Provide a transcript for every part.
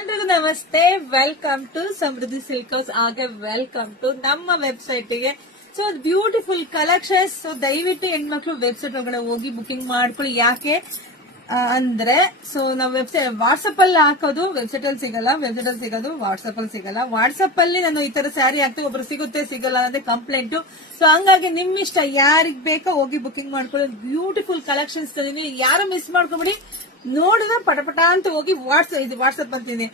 ಎಲ್ರಿಗೂ ನಮಸ್ತೆ. Welcome to Samruddhi silk house. ಹಾಗೆ ವೆಲ್ಕಮ್ ಟು ನಮ್ಮ ವೆಬ್ಸೈಟ್ ಗೆ. So beautiful collections. ಸೊ ದಯವಿಟ್ಟು ಹೆಣ್ಮಕ್ಳು ವೆಬ್ಸೈಟ್ ಒಳಗಡೆ ಹೋಗಿ ಬುಕಿಂಗ್ ಮಾಡ್ಕೊಳ್ಳಿ. ಯಾಕೆ ಅಂದ್ರೆ ಸೊ ನಾವು ವೆಬ್ಸೈಟ್ ವಾಟ್ಸ್ಆಪ್ ಅಲ್ಲಿ ಹಾಕೋದು ವೆಬ್ಸೈಟ್ ಅಲ್ಲಿ ಸಿಗಲ್ಲ, ವೆಬ್ಸೈಟ್ ಅಲ್ಲಿ ಸಿಗೋದು ವಾಟ್ಸ್ಆಪ್ ಅಲ್ಲಿ ಸಿಗಲ್ಲ. ವಾಟ್ಸ್ಆಪ್ ಅಲ್ಲಿ ನಾನು ಈ ತರ ಸ್ಯಾರಿ ಹಾಕ್ತೀವಿ, ಒಬ್ರು ಸಿಗುತ್ತೆ ಸಿಗಲ್ಲ ಅನ್ನೋದೇ ಕಂಪ್ಲೇಂಟ್. ಸೊ ಹಂಗಾಗಿ ನಿಮ್ ಇಷ್ಟ, ಯಾರಿಗ್ ಬೇಕೋ ಹೋಗಿ ಬುಕಿಂಗ್ ಮಾಡ್ಕೊಳ್ಳಿ. ಬ್ಯೂಟಿಫುಲ್ ಕಲೆಕ್ಷನ್ಸ್ ತಂದಿನಿ, ಯಾರು ಮಿಸ್ ಮಾಡ್ಕೊಂಬಿಡಿ. ನೋಡಿದ್ರೆ ಪಟಪಟ ಅಂತ ಹೋಗಿ ವಾಟ್ಸ್ಆಪ್ ಅಂತೀನಿ,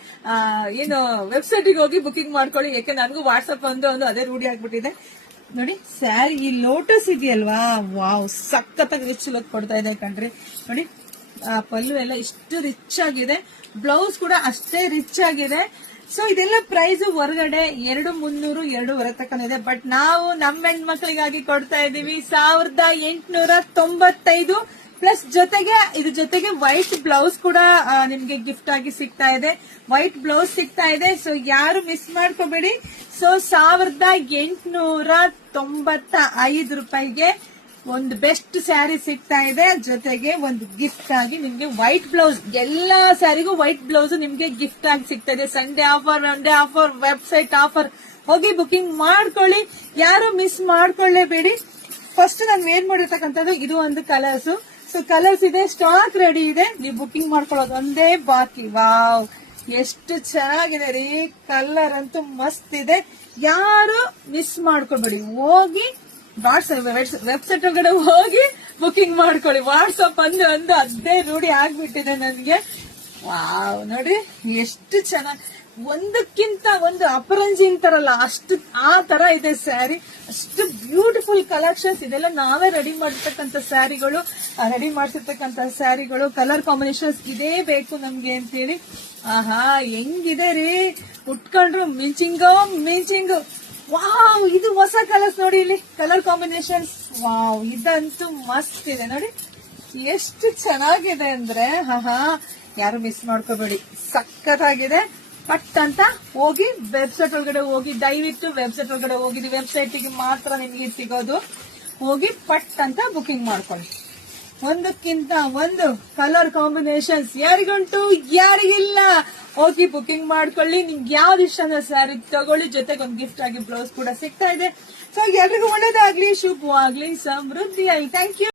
ಏನು ವೆಬ್ಸೈಟ್ ಗೆ ಹೋಗಿ ಬುಕಿಂಗ್ ಮಾಡ್ಕೊಳ್ಳಿ. ಯಾಕೆ ನನಗೂ ವಾಟ್ಸ್ಆಪ್ ಒಂದು ಅದೇ ರೂಢಿ ಆಗ್ಬಿಟ್ಟಿದೆ. ನೋಡಿ ಸ್ಯಾರಿ, ಈ ಲೋಟಸ್ ಇದೆಯಲ್ವಾ, ವಾವ್, ಸಖತ್ತಾಗಿ ರಿಚ್ ಲುಕ್ ಕೊಡ್ತಾ ಇದೆ ಕಣ್ರಿ. ನೋಡಿ ಪಲ್ಲು ಎಲ್ಲ ಇಷ್ಟು ರಿಚ್ ಆಗಿದೆ, ಬ್ಲೌಸ್ ಕೂಡ ಅಷ್ಟೇ ರಿಚ್ ಆಗಿದೆ. ಸೊ ಇದೆಲ್ಲ ಪ್ರೈಸ್ ಹೊರಗಡೆ 2300, 2,500 ತಕ್ಕನಿದೆ. ಬಟ್ ನಾವು ನಮ್ಮ ಹೆಣ್ಮಕ್ಳಿಗಾಗಿ ಕೊಡ್ತಾ ಇದೀವಿ 1895 ಪ್ಲಸ್ ಜೊತೆಗೆ ವೈಟ್ ಬ್ಲೌಸ್ ಕೂಡ ನಿಮ್ಗೆ ಗಿಫ್ಟ್ ಆಗಿ ಸಿಗ್ತಾ ಇದೆ. ವೈಟ್ ಬ್ಲೌಸ್ ಸಿಗ್ತಾ ಇದೆ. ಸೊ ಯಾರು ಮಿಸ್ ಮಾಡ್ಕೋಬೇಡಿ. ಸೊ 1895 ರೂಪಾಯಿಗೆ ಒಂದು ಬೆಸ್ಟ್ ಸ್ಯಾರಿ ಸಿಗ್ತಾ ಇದೆ. ಜೊತೆಗೆ ಒಂದು ಗಿಫ್ಟ್ ಆಗಿ ನಿಮ್ಗೆ ವೈಟ್ ಬ್ಲೌಸ್, ಎಲ್ಲಾ ಸ್ಯಾರಿಗೂ ವೈಟ್ ಬ್ಲೌಸ್ ನಿಮ್ಗೆ ಗಿಫ್ಟ್ ಆಗಿ ಸಿಗ್ತಾ ಇದೆ. Sunday offer, Monday offer, website offer. ಹೋಗಿ ಬುಕಿಂಗ್ ಮಾಡ್ಕೊಳ್ಳಿ, ಯಾರು ಮಿಸ್ ಮಾಡ್ಕೊಳ್ಳೇಬೇಡಿ. ಫಸ್ಟ್ ನಾನು ಏನ್ ಮಾಡಿರ್ತಕ್ಕಂಥದ್ದು, ಇದು ಒಂದು ಕಲರ್ಸ್. ಸೊ ಕಲರ್ಸ್ ಇದೆ, ಸ್ಟಾಕ್ ರೆಡಿ ಇದೆ, ನೀವು ಬುಕಿಂಗ್ ಮಾಡ್ಕೊಳ್ಳೋದು ಒಂದೇ ಬಾಕಿ. ವಾವ್, ಎಷ್ಟು ಚೆನ್ನಾಗಿದೆ ರೀ, ಕಲರ್ ಅಂತೂ ಮಸ್ತ್ ಇದೆ. ಯಾರು ಮಿಸ್ ಮಾಡ್ಕೊಬೇಡಿ, ಹೋಗಿ ವೆಬ್ಸೈಟ್ ಒಳಗಡೆ ಹೋಗಿ ಬುಕಿಂಗ್ ಮಾಡ್ಕೊಳ್ಳಿ. ವಾಟ್ಸ್ಆಪ್ ಒಂದು ಅದೇ ರೂಢಿ ಆಗ್ಬಿಟ್ಟಿದೆ ನನ್ಗೆ. ವಾವ್, ನೋಡ್ರಿ ಎಷ್ಟು ಚೆನ್ನಾಗಿ, ಒಂದಕ್ಕಿಂತ ಒಂದು ಅಪರಂಜಿ ಅಂತಾರಲ್ಲ, ಅಷ್ಟು ಆ ತರ ಇದೆ ಸ್ಯಾರಿ. ಅಷ್ಟು ಬ್ಯೂಟಿಫುಲ್ ಕಲೆಕ್ಷನ್ಸ್. ಇದೆಲ್ಲ ನಾವೇ ರೆಡಿ ಮಾಡಿರ್ತಕ್ಕಂಥ ಸ್ಯಾರಿಗಳು. ಕಲರ್ ಕಾಂಬಿನೇಷನ್ಸ್ ಇದೇ ಬೇಕು ನಮ್ಗೆ ಅಂತೇಳಿ. ಆಹಾ, ಹೆಂಗಿದೆ ರೀ, ಉಟ್ಕೊಂಡ್ರು ಮಿಂಚಿಂಗು. ವಾವ್, ಇದು ಹೊಸ ಕಲರ್ಸ್ ನೋಡಿ, ಇಲ್ಲಿ ಕಲರ್ ಕಾಂಬಿನೇಷನ್ಸ್. ವಾವ್, ಇದಂತೂ ಮಸ್ತ್ ಇದೆ ನೋಡಿ, ಎಷ್ಟು ಚೆನ್ನಾಗಿದೆ ಅಂದ್ರೆ ಯಾರು ಮಿಸ್ ಮಾಡ್ಕೋಬೇಡಿ, ಸಖತ್ತಾಗಿದೆ. ಪಟ್ ಅಂತ ಹೋಗಿ ವೆಬ್ಸೈಟ್ ಒಳಗಡೆ ಹೋಗಿ, ದಯವಿಟ್ಟು ವೆಬ್ಸೈಟ್ ಒಳಗಡೆ ಹೋಗಿದ್ದು, ವೆಬ್ಸೈಟಿಗೆ ಮಾತ್ರ ನಿಮಗೆ ಸಿಗೋದು. ಹೋಗಿ ಪಟ್ ಅಂತ ಬುಕಿಂಗ್ ಮಾಡ್ಕೊಳ್ಳಿ. ಒಂದಕ್ಕಿಂತ ಒಂದು ಕಲರ್ ಕಾಂಬಿನೇಷನ್ಸ್ ಯಾರಿಗುಂಟು ಯಾರಿಗಿಲ್ಲ, ಹೋಗಿ ಬುಕಿಂಗ್ ಮಾಡ್ಕೊಳ್ಳಿ. ನಿಮ್ಗೆ ಯಾವ್ದು ಇಷ್ಟ ಅಂದ್ರೆ ಸ್ಯಾರಿ ತಗೊಳ್ಳಿ, ಜೊತೆಗೆ ಒಂದು ಗಿಫ್ಟ್ ಆಗಿ ಬ್ಲೌಸ್ ಕೂಡ ಸಿಗ್ತಾ ಇದೆ. ಸೊ ಎಲ್ರಿಗೂ ಒಳ್ಳೇದಾಗ್ಲಿ, ಶುಭವಾಗ್ಲಿ, ಸಮೃದ್ಧಿ ಆಗಲಿ. Thank you.